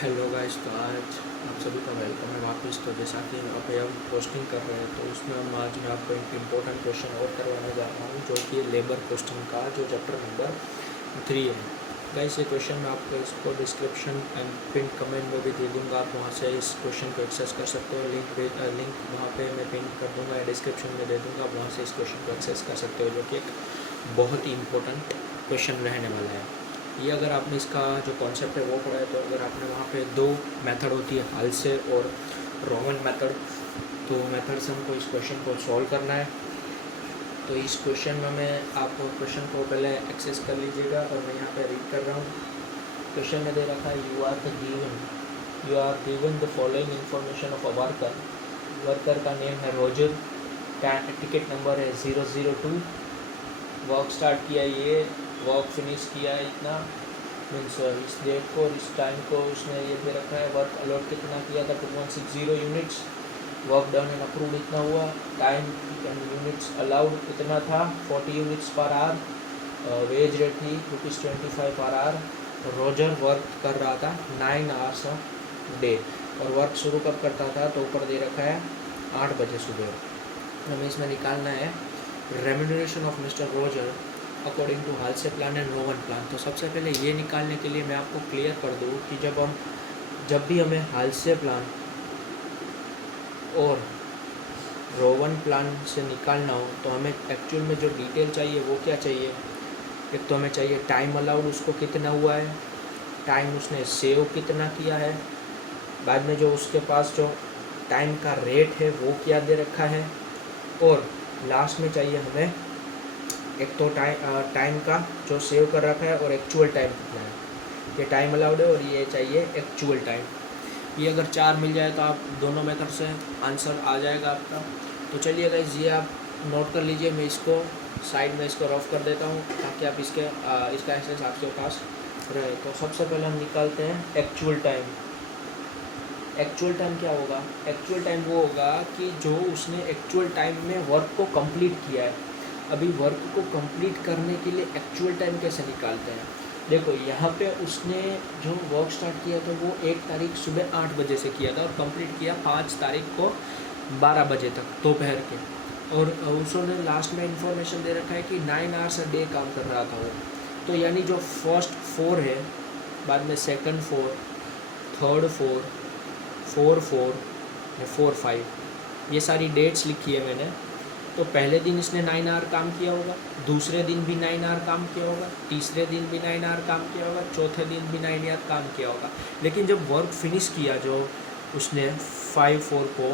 Hello guys, तो आज आप सभी का वेलकम है वापस। तो जैसा कि अभी हम पोस्टिंग कर रहे हैं, तो उसमें हम आज मैं आपको एक इम्पोर्टेंट क्वेश्चन और करवाने जा रहा हूँ, जो कि लेबर कोस्टिंग का जो चैप्टर नंबर 3 है। गाइस, ये क्वेश्चन मैं आपको इसको डिस्क्रिप्शन एंड पिन कमेंट में भी दे दूँगा, आप वहाँ से इस क्वेश्चन को एक्सेस कर सकते हो। लिंक वहाँ पर मैं पिन कर दूँगा या डिस्क्रिप्शन में दे दूँगा, वहाँ से इस क्वेश्चन को एक्सेस कर सकते हो, जो कि एक बहुत ही इम्पोर्टेंट क्वेश्चन रहने वाला है। ये अगर आपने इसका जो कॉन्सेप्ट है वो पढ़ा है, तो अगर आपने वहाँ पे दो मेथड होती है, हाल्से और रोमन मेथड, तो मेथड से हमको इस क्वेश्चन को सॉल्व करना है। तो इस क्वेश्चन में मैं आपको क्वेश्चन को पहले एक्सेस कर लीजिएगा, और मैं यहाँ पे रीड कर रहा हूँ। क्वेश्चन में दे रखा है, you are given the following information of a worker का नेम है रोजर, टिकट नंबर है 002, वर्क स्टार्ट किया ये, वर्क फिनिश किया है इतना, मीन्स इस डेट को और इस टाइम को उसने ये दे रखा है। वर्क अलॉट कितना किया था, 2160 units, work done and approved इतना हुआ, टाइम यूनिट्स अलाउड इतना था 40 units per hour, wage rate थी ₹25 पर आवर। रोजर वर्क कर रहा था 9 आवर्स अ डे, और वर्क शुरू कब करता था, तो ऊपर दे रखा है 8 बजे सुबह। हमें इसमें निकालना है remuneration of mister Roger according to Halsey plan and Rowan plan. तो सबसे पहले ये निकालने के लिए मैं आपको क्लियर कर दूँ कि जब भी हमें हाल्से प्लान और रोवन प्लान से निकालना हो, तो हमें एक्चुअल में जो डिटेल चाहिए वो क्या चाहिए। एक तो हमें चाहिए टाइम अलाउड, उसको कितना हुआ है, टाइम उसने सेव कितना किया है, बाद में जो उसके पास जो टाइम का रेट है वो क्या दे रखा है, और लास्ट में चाहिए हमें एक तो टाइम का जो सेव कर रखा है और एक्चुअल टाइम कितना है। ये टाइम अलाउड है और ये चाहिए एक्चुअल टाइम। ये अगर 4 मिल जाए तो आप दोनों मेथड से आंसर आ जाएगा आपका। तो चलिए गाइस, ये आप नोट कर लीजिए, मैं इसको साइड में इसको रफ कर देता हूँ ताकि आप इसका आंसर आपके पास रहे। तो सबसे पहले हम निकालते हैं एक्चुअल टाइम। एक्चुअल टाइम क्या होगा, एक्चुअल टाइम वो होगा कि जो उसने एक्चुअल टाइम में वर्क को कंप्लीट किया है। अभी वर्क को कंप्लीट करने के लिए एक्चुअल टाइम कैसे निकालते हैं, देखो यहाँ पे उसने जो वर्क स्टार्ट किया था वो 1 तारीख सुबह 8 बजे से किया था, और कंप्लीट किया 5 तारीख को 12 बजे तक दोपहर के। और उसने लास्ट में इंफॉर्मेशन दे रखा है कि 9 आवर्स अ डे काम कर रहा था वो। तो यानी जो फर्स्ट 4 है, बाद में सेकंड 4, थर्ड 4, 4 4 5, ये सारी डेट्स लिखी है मैंने। तो पहले दिन इसने 9 आवर काम किया होगा, दूसरे दिन भी 9 आवर काम किया होगा, तीसरे दिन भी 9 आवर काम किया होगा, चौथे दिन भी 9 आवर काम किया होगा। लेकिन जब वर्क फिनिश किया जो उसने 5/4 को,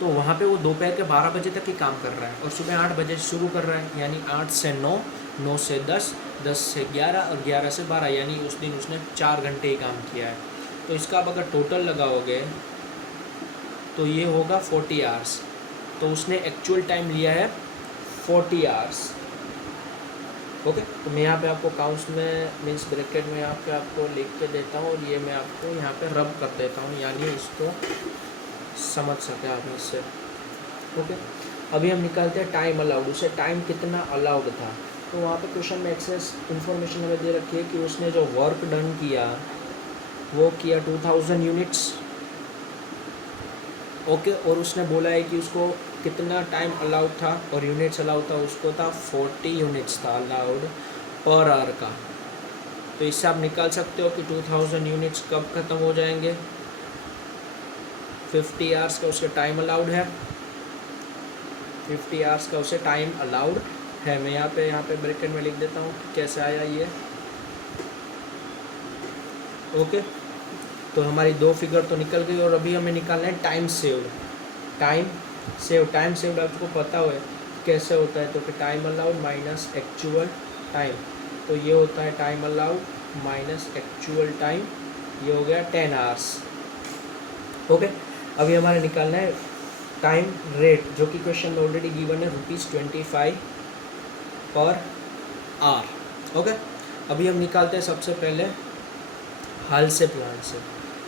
तो वहाँ पे वो दोपहर के 12 बजे तक ही काम कर रहा है, और सुबह 8 बजे शुरू कर रहा है, यानी 8 से 9, 9 से 10, 10 से 11 और 11 से 12, यानी उस दिन उसने 4 घंटे ही काम किया है। तो इसका आप अगर टोटल लगाओगे तो ये होगा 40 आवर्स। तो उसने एक्चुअल टाइम लिया है 40 आवर्स। ओके, तो मैं यहाँ पे आपको काउंट्स में मीन्स ब्रैकेट में यहाँ पे आपको लिख के देता हूँ, और ये मैं आपको यहाँ पे रब कर देता हूँ, यानी इसको समझ सके आप इससे। ओके, अभी हम निकालते हैं टाइम अलाउड। उसे टाइम कितना अलाउड था, तो वहाँ पे क्वेश्चन में एक्सेस इन्फॉर्मेशन हमें दे रखी है कि उसने जो वर्क डन किया वो किया 2000 यूनिट्स। ओके, और उसने बोला है कि उसको कितना टाइम अलाउड था और यूनिट्स अलाउड था, उसको था 40 यूनिट्स था अलाउड पर आवर का। तो इससे आप निकाल सकते हो कि 2000 यूनिट्स कब ख़त्म हो जाएंगे। 50 आवर्स का उसके टाइम अलाउड है, 50 आवर्स का उसे टाइम अलाउड है। मैं यहाँ पे ब्रैकेट में लिख देता हूँ कि कैसे आया ये। ओके, तो हमारी 2 फिगर तो निकल गई, और अभी हमें निकालना है टाइम सेव्ड। टाइम सेव्ड आपको पता है कैसे होता है, तो कि time allowed minus actual time. तो ये होता है time allowed minus actual time, ये हो गया 10 आवर्स। ओके, अभी हमारे निकालना है टाइम रेट, जो कि क्वेश्चन में ऑलरेडी गिवन है ₹25 पर आवर। ओके, अभी हम निकालते हैं सबसे पहले हाल्से प्लान से।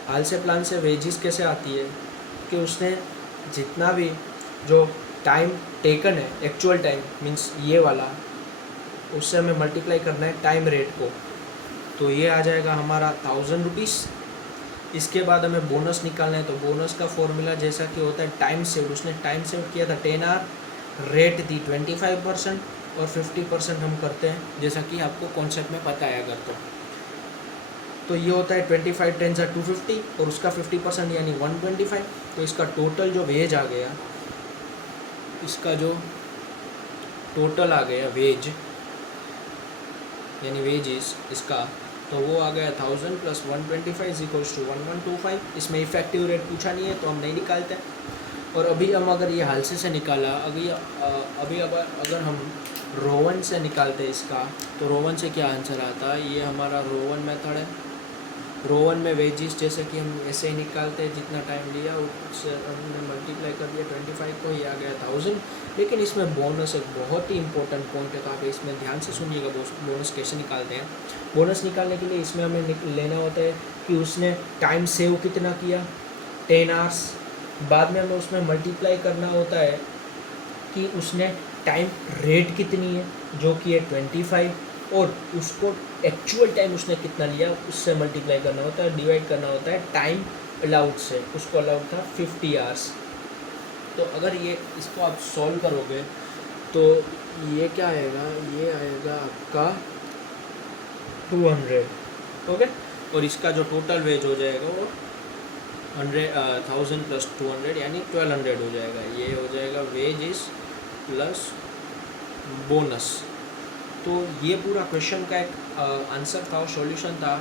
हाल्से प्लान से वेजिस कैसे आती है कि उसने जितना भी जो टाइम टेकन है, एक्चुअल टाइम मीन्स ये वाला, उससे हमें मल्टीप्लाई करना है टाइम रेट को। तो ये आ जाएगा हमारा 1000 रुपीज़। इसके बाद हमें बोनस निकालना है, तो बोनस का फॉर्मूला जैसा कि होता है टाइम सेव्ड, उसने टाइम सेव्ड किया था 10 आवर, रेट थी 25% और 50% हम करते हैं, जैसा कि आपको कॉन्सेप्ट में पता है अगर तो ये होता है 25 10 × 250 और उसका 50% यानी 125। तो इसका टोटल जो वेज आ गया, इसका जो टोटल आ गया वेज यानी वेजेस इसका, तो वो आ गया 1000 + 125 = 1125। इसमें इफेक्टिव रेट पूछा नहीं है तो हम नहीं निकालते। और अभी हम अगर ये हालसे से निकाला, अगर हम रोवन से निकालते हैं इसका, तो रोवन से क्या आंसर आता है, ये हमारा रोवन मेथड है। रोवन में वेजेस जैसे कि हम ऐसे ही निकालते हैं, जितना टाइम लिया उससे हमने मल्टीप्लाई कर दिया 25 को, ये आ गया 1000। लेकिन इसमें बोनस एक बहुत ही इंपॉर्टेंट पॉइंट है, तो आप इसमें ध्यान से सुनिएगा बोनस कैसे निकालते हैं। बोनस निकालने के लिए इसमें हमें लेना होता है कि उसने टाइम सेव कितना किया, 10 आवर्स। बाद में हमें उसमें मल्टीप्लाई करना होता है कि उसने टाइम रेट कितनी है, जो कि है 25, और उसको एक्चुअल टाइम उसने कितना लिया उससे मल्टीप्लाई करना होता है, डिवाइड करना होता है टाइम अलाउड से। उसको अलाउड था 50 आवर्स। तो अगर ये इसको आप सॉल्व करोगे तो ये क्या आएगा, ये आएगा आपका 200, ओके। और इसका जो टोटल वेज हो जाएगा वो 1000 + 200 यानी 1200 हो जाएगा। ये हो जाएगा वेजेस प्लस बोनस। तो ये पूरा क्वेश्चन का एक आंसर था और सॉल्यूशन था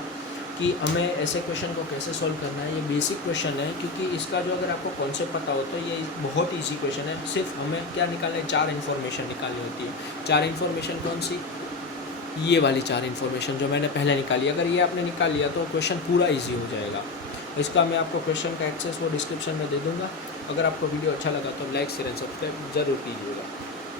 कि हमें ऐसे क्वेश्चन को कैसे सॉल्व करना है। ये बेसिक क्वेश्चन है, क्योंकि इसका जो अगर आपको कॉन्सेप्ट पता हो तो ये बहुत ईजी क्वेश्चन है। सिर्फ हमें क्या निकालना है, 4 इन्फॉर्मेशन निकालनी होती है। 4 इन्फॉर्मेशन कौन सी, ये वाली 4 इन्फॉर्मेशन जो मैंने पहले निकाली। अगर ये आपने निकाल लिया तो क्वेश्चन पूरा ईजी हो जाएगा। इसका मैं आपको क्वेश्चन का एक्सेस वो डिस्क्रिप्शन में दे दूँगा। अगर आपको वीडियो अच्छा लगा तो लाइक शेयर एंड सब्सक्राइब ज़रूर कीजिएगा।